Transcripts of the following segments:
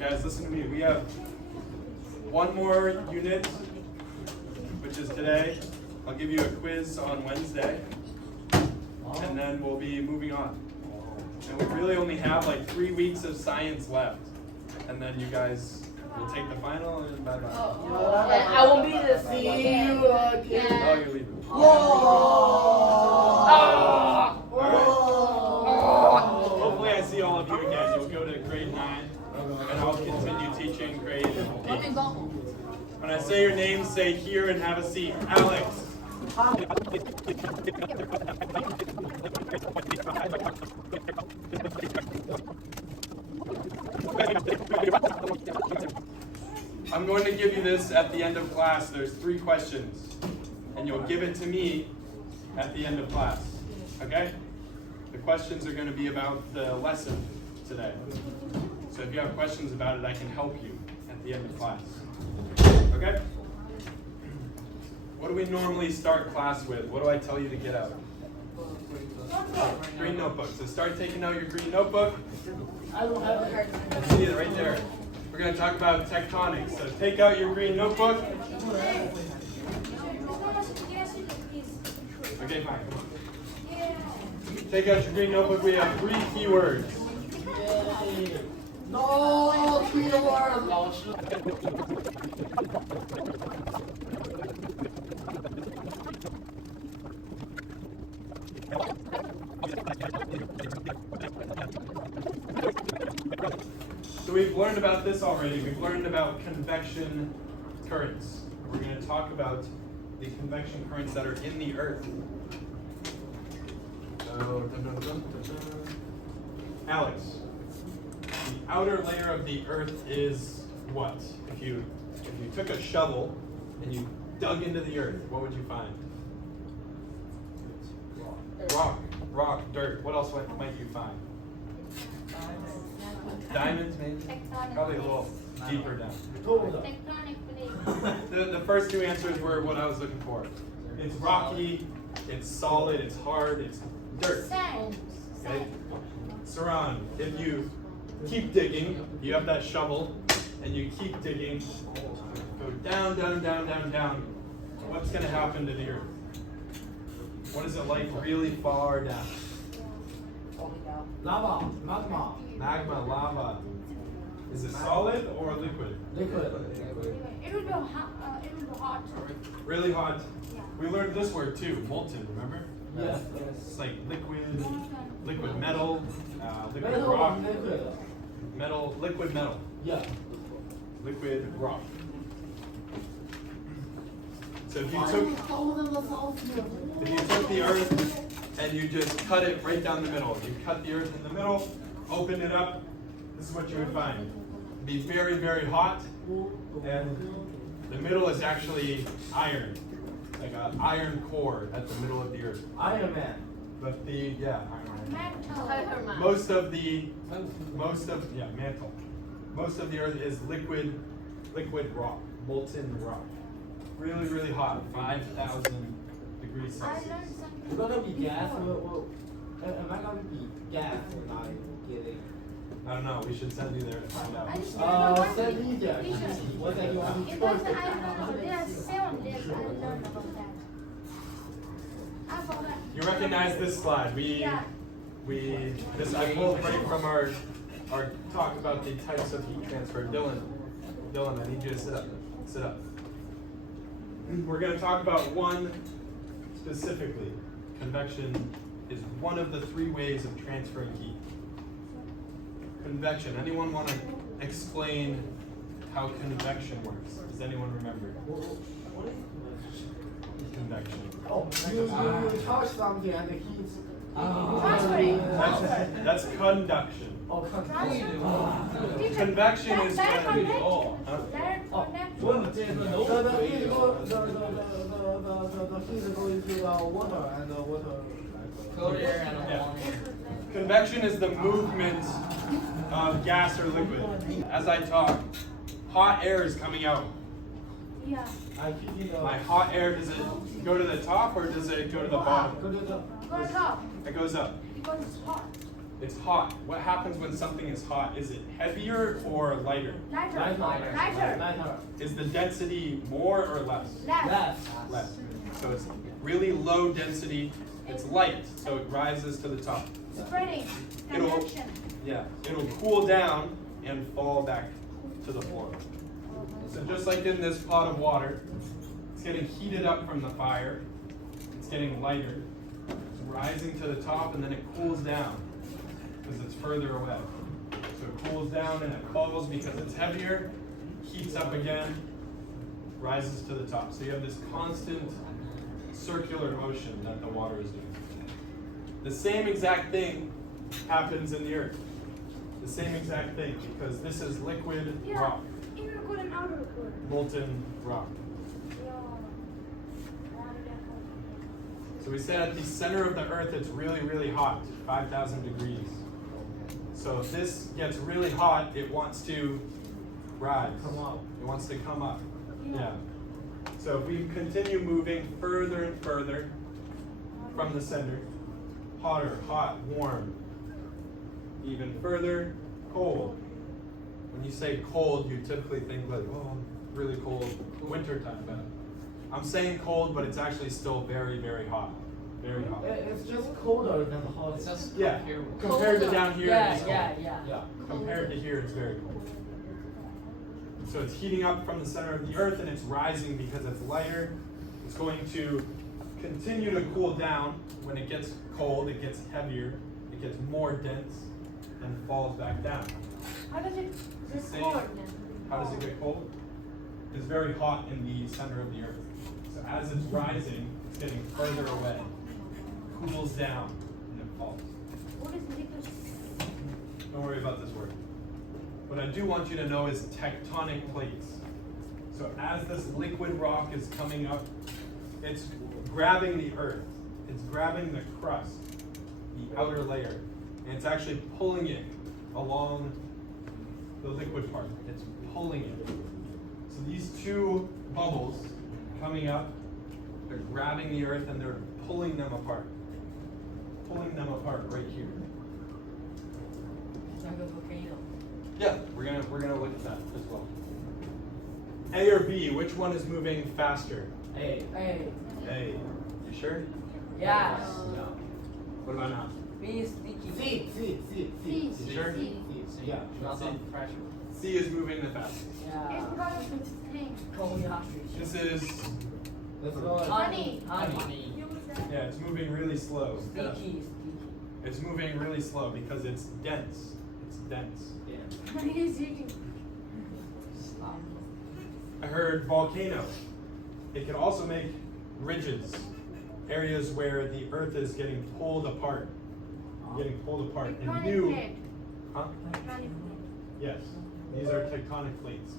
Guys, listen to me. We have one more unit, which is today. I'll give you a quiz on Wednesday, and then we'll be moving on. And we really only have like 3 weeks of science left, and then you guys will take the final and bye-bye. And I will be the see you again. Oh, you're leaving. Hopefully I see all of you again. You'll go to grade 9, and I'll continue teaching grade 8. When I say your name, say here and have a seat. Alex. I'm going to give you this at the end of class. There's 3 questions, and you'll give it to me at the end of class. Okay? The questions are going to be about the lesson today. So if you have questions about it, I can help you at the end of class. Okay? What do we normally start class with? What do I tell you to get out? Green notebook. So start taking out your green notebook. I see it right there. We're going to talk about tectonics. So take out your green notebook. Okay, fine. Come on. Take out your green notebook. We have 3 keywords. No keyword. So we've learned about this already. We've learned about convection currents. We're going to talk about the convection currents that are in the earth. So, Alex, the outer layer of the earth is what? If you took a shovel and you dug into the earth, what would you find? Rock, dirt. What else might you find? Diamonds, maybe? Probably a little deeper down. The first 2 answers were what I was looking for. It's rocky, it's solid, it's hard, it's dirt. Okay? Saran, if you keep digging, you have that shovel, and you keep digging, go down, down, down, down, down. What's going to happen to the earth? What is it like really far down? Magma. Magma, lava. Is it solid or liquid? Liquid. It will be hot. Really hot. Yeah. We learned this word too, molten, remember? Yes. It's like liquid metal, liquid rock, liquid metal, Yeah. liquid rock. So if you took the earth and you just cut it right down the middle, you cut the earth in the middle, opened it up, this is what you would find. It'd be very, very hot, and the middle is actually iron, like an iron core at the middle of the earth. Iron Man. But Iron Man. Metal. Most of mantle. Most of the earth is liquid rock, molten rock. Really, really hot, 5,000 degrees I Celsius. learned something. We're gonna be gas. Am I gonna be gas or not? Kidding. I don't know, we should send you there to find out. I just don't know what Send it me there. is. What are you want It was, I don't know, there are 7 days I learned about that. I forgot. You recognize this slide? Yeah. This I pulled right from our talk about the types of heat transfer. Dylan, I need you to sit up. Sit up. We're going to talk about one specifically. Convection is one of the 3 ways of transferring heat. Convection. Anyone want to explain how convection works? Does anyone remember? Convection. Oh, you touch something and the heat. Transferring. That's conduction. Oh, Convection is Direct when connection. huh? Direct connection. The heat go into the water and the water. Yeah. Convection is the movement of gas or liquid. As I talk, hot air is coming out. Yeah. My hot air, does it go to the top or does it go to the bottom? Goes up It goes up. because it's hot. It's hot. What happens when something is hot? Is it heavier or lighter? Lighter. Lighter. Lighter. Lighter. Is the density more or less? Less. Less. Less. So it's really low density. It's light, so it rises to the top. Spreading. It'll- Convection. Yeah, it'll cool down and fall back to the floor. So just like in this pot of water, it's getting heated up from the fire. It's getting lighter. It's rising to the top and then it cools down because it's further away. So it cools down and it falls because it's heavier, heats up again, rises to the top. So you have this constant circular motion that the water is doing. The same exact thing happens in the earth. The same exact thing, because this is liquid rock, Inner core and outer core. molten rock. So we said at the center of the earth it's really, really hot, 5,000 degrees. So if this gets really hot, it wants to rise. Come up. It wants to come up. Yeah. So if we continue moving further and further from the center, hotter, hot, warm, even further, cold. When you say cold, you typically think like, oh, really cold, winter time. But I'm saying cold, but it's actually still very, very hot. Very hot. It's just colder than hot. It's just Yeah. comparable. Compared to down here, Yeah, it's cold. yeah. Yeah. Compared to here, it's very cold. So it's heating up from the center of the earth and it's rising because it's lighter. It's going to continue to cool down. When it gets cold, it gets heavier, it gets more dense, and falls back down. How does it Same. record? How does it get cold? It's very hot in the center of the earth. So as it's rising, it's getting further away, cools down, and it falls. What is liquid? Don't worry about this word. What I do want you to know is tectonic plates. So as this liquid rock is coming up, it's grabbing the earth. It's grabbing the crust, the outer layer, and it's actually pulling it along the liquid part. It's pulling it. So these two bubbles coming up, they're grabbing the earth and they're pulling them apart. Pulling them apart right here. Like a volcano. Yeah, we're gonna look at that as well. A or B, which one is moving faster? Hey. Hey. A. You sure? Yeah. What about now? B is sticky. C. C. You sure? C. Yeah. Not on pressure. C is moving the fastest. Yeah. It's because of the thing. This is, Let's go. Honey. Honey. yeah, it's moving really slow. Sticky. It's moving really slow because it's dense. It's dense. Yeah. He's eating. I heard volcano. It can also make ridges, areas where the earth is getting pulled apart. Getting pulled apart. And Tectonic new, plate. huh? Tectonic plate. Yes, these are tectonic plates.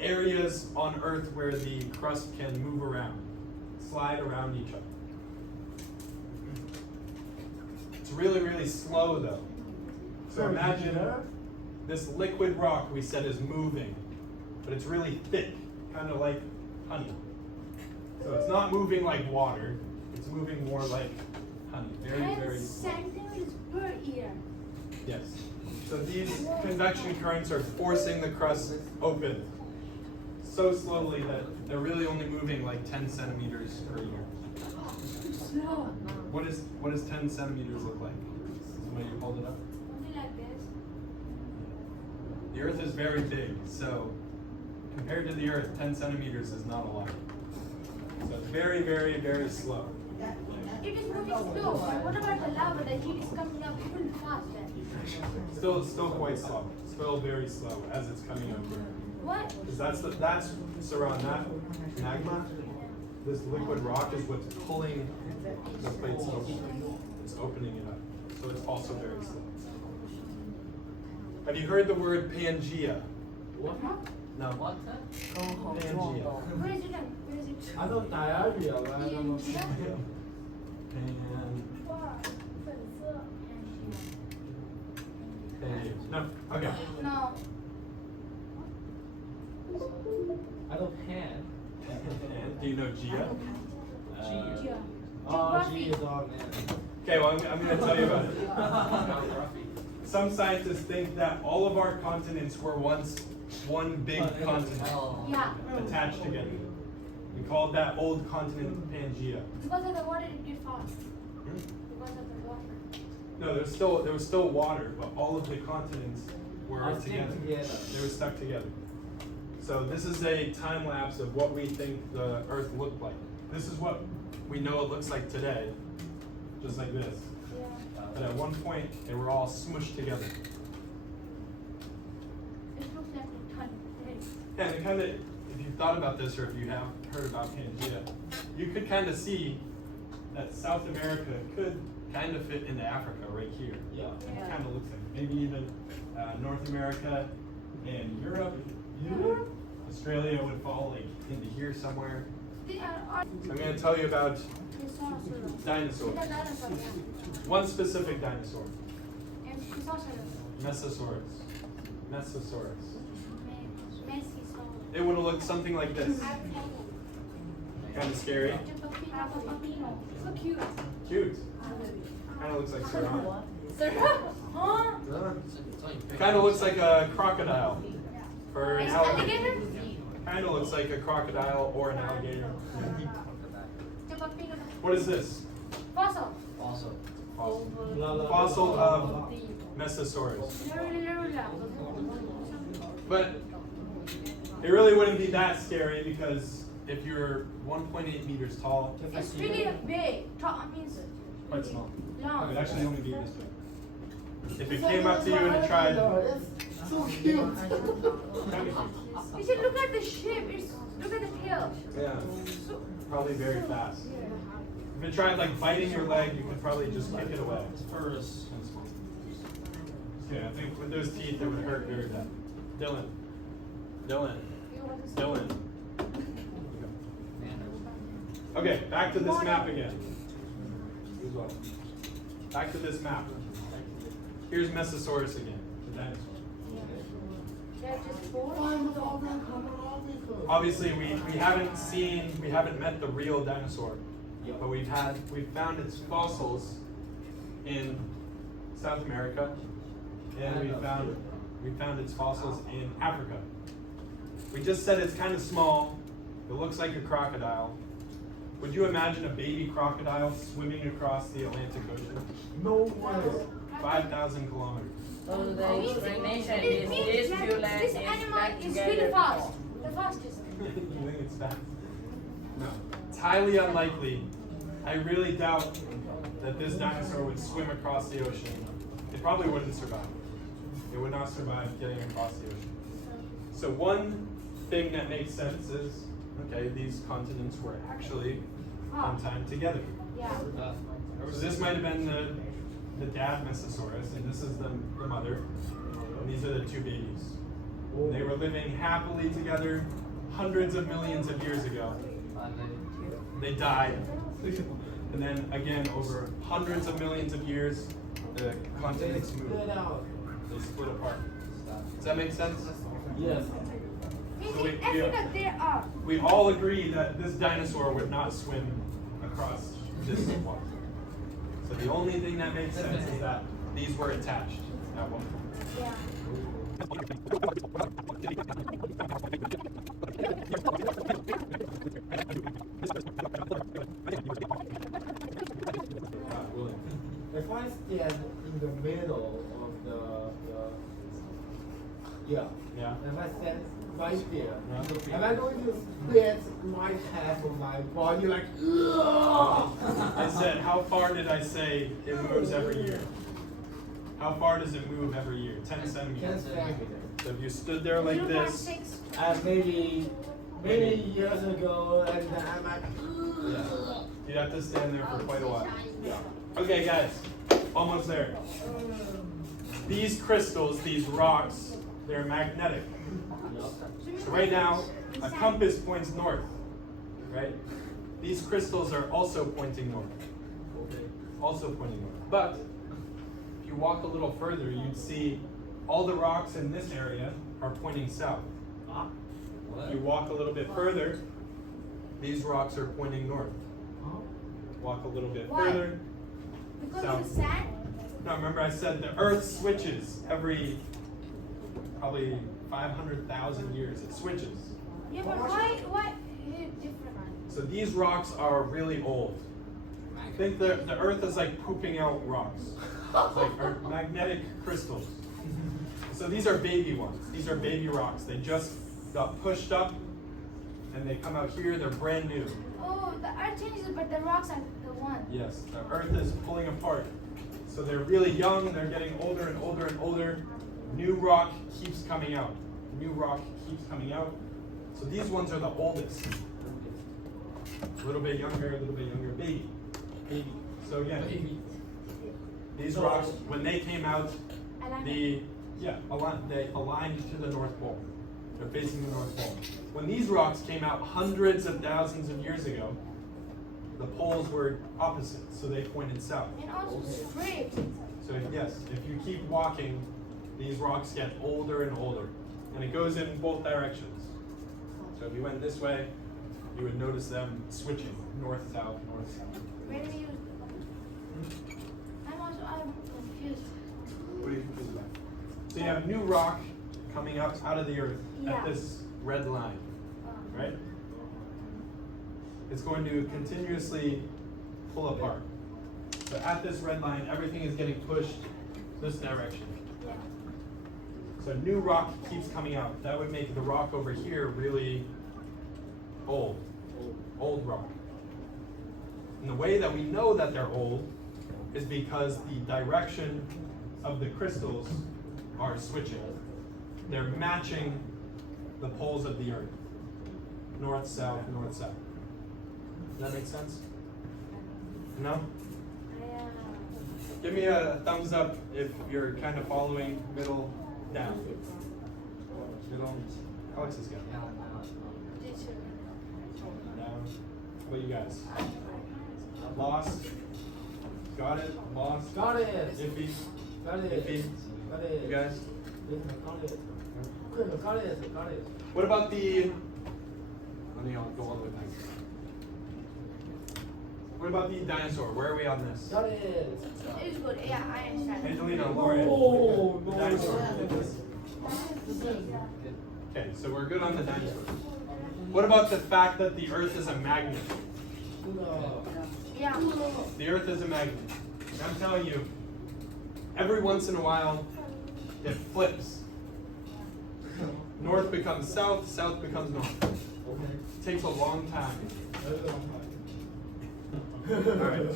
Areas on Earth where the crust can move around, slide around each other. It's really, really slow though. So imagine this liquid rock we said is moving, but it's really thick, kind of like honey. So it's not moving like water, it's moving more like honey. Very, 10 very slow. centimeters per year. Yes. So these convection currents are forcing the crust open so slowly that they're really only moving like 10 centimeters per year. Slow. What does 10 centimeters look like? Somebody hold it up. Something like this. The Earth is very big, so compared to the Earth, 10 centimeters is not a lot. So it's very, very, very slow. It is moving slow. But what about the lava? The heat is coming up even faster. Still quite slow. Still very slow as it's coming up here. What? Because that's Saran, that magma, this liquid rock is what's pulling the plates open. It's opening it up. So it's also very slow. Have you heard the word Pangea? What? No. What? Pangea. Where is it? Where is it? I know diarrhea, but I don't know. No. Okay. No. I know pan. And do you know Gia? Gia. Oh, G is on man. Okay, well I'm going to tell you about it. some scientists think that all of our continents were once one big continent Oh. Yeah. attached together. We called that old continent Pangaea. Because of the water it get fast. Hmm? Because of the water. No, there was still water, but all of the continents were Are still together. together. They were stuck together. So this is a time lapse of what we think the Earth looked like. This is what we know it looks like today, just like this. Yeah. But at one point, they were all smushed together. It looks like a ton. Yeah, and it kind of, if you've thought about this or if you have heard about Pangaea, you could kind of see that South America could kind of fit into Africa right here. Yeah. It kind of looks like maybe even North America and Europe. Europe? Australia would fall like into here somewhere. They are I'm going to tell you about dinosaurs. dinosaurs. It's a dinosaur, yeah. One specific dinosaur, And Mesosaurus. Mesosaurus. Mesosaurus. Mesosaurus. It would have looked something like this. Kind of scary. So cute. Cute. Kind of looks like Serrano. Huh? Kind of looks like a crocodile. Or an Is alligator. alligator? Kind of looks like a crocodile or an alligator. Fossil. What is this? Also. Fossil. Fossil of Mesosaurus. But it really wouldn't be that scary because if you're 1.8 meters tall, It's really big. Tall means quite small. It long. would actually only be this big. If it came up to you and it tried, It's so cute. You should look at the shape. Look at the tail. yeah, So, probably very fast. If it tried like biting your leg, you could probably just kick it away. Yeah, I think with those teeth it would hurt very bad. Dylan. Okay, back to this map again. Back to this map. Here's Mesosaurus again, the dinosaur. they're just four. Obviously, we haven't met the real dinosaur, but we've found its fossils in South America, and we found its fossils in Africa. We just said it's kind of small. It looks like a crocodile. Would you imagine a baby crocodile swimming across the Atlantic Ocean? No way. 5,000 kilometers. So the explanation It is means this that few land this is animal back is together really fast. before. The fastest. You think it's fast? No. It's highly unlikely. I really doubt that this dinosaur would swim across the ocean. It probably wouldn't survive. It would not survive getting across the ocean. So one thing that makes sense is, okay, these continents were actually one time together. Yeah. So this might have been the dad Mesosaurus, and this is the mother, and these are the two babies. They were living happily together hundreds of millions of years ago. They died, and then again over hundreds of millions of years, the continents moved. They split apart. Does that make sense? Yes. In Africa, there are. We all agree that this dinosaur would not swim across this water. So the only thing that makes sense is that these were attached at one point. Yeah. William. If I stand in the middle of the yeah, Yeah. if I stand right there, Yeah. am I going to split my head from my body like? I said, how far did I say it moves every year? How far does it move every year? 10 10 centimeters. centimeters. So if you stood there like this, 0.6. Maybe many years ago, and I'm like. you'd have to stand there for quite a while. Okay, guys, almost there. These crystals, these rocks, they're magnetic. So right now, a compass points north, right? These crystals are also pointing north. Also pointing north. But if you walk a little further, you'd see all the rocks in this area are pointing south. If you walk a little bit further, these rocks are pointing north. Walk a little bit Why? further. Because South. of the sand. No, remember I said the Earth switches every probably 500,000 years. It switches. Yeah, but why is it different? So these rocks are really old. Think the Earth is like pooping out rocks, like or magnetic crystals. So these are baby ones. These are baby rocks. They just got pushed up, and they come out here. They're brand new. Oh, the earth changes, but the rocks are the one. Yes, the Earth is pulling apart. So they're really young. They're getting older and older and older. New rock keeps coming out. New rock keeps coming out. So these ones are the oldest. A little bit younger, baby. Baby. So again, these rocks, when they came out, they aligned to the North Pole. They're facing the North Pole. When these rocks came out hundreds of thousands of years ago, the poles were opposite, so they pointed south. And also straight. So yes, if you keep walking, these rocks get older and older. And it goes in both directions. So if you went this way, you would notice them switching north, south, north, south. Where do we use I'm confused. What are you confused about? So you have new rock coming up out of the earth at Yeah. this red line, right? It's going to continuously pull apart. So at this red line, everything is getting pushed this direction. Yeah. So new rock keeps coming out. That would make the rock over here really old. Old rock. And the way that we know that they're old is because the direction of the crystals are switching. They're matching the poles of the earth. North, south, north, south. Does that make sense? No? Give me a thumbs up if you're kind of following middle down. Middle. Alex has got it. Down. What you guys? Lost? Got it? Lost? Got it. Iffy? Got it. Iffy? Got it. You guys? Got it. Got it. Got it. What about the? Let me go all the way back. What about the dinosaur? Where are we on this? Got it. It's good. Yeah, I understand. Angelina, Lauren. Oh, the no. dinosaur. Okay, so we're good on the dinosaur. What about the fact that the Earth is a magnet? No. Yeah. The Earth is a magnet. I'm telling you, every once in a while, it flips. North becomes south, south becomes north. It takes a long time. Alright.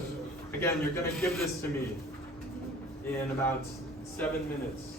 Again, you're going to give this to me in about 7 minutes.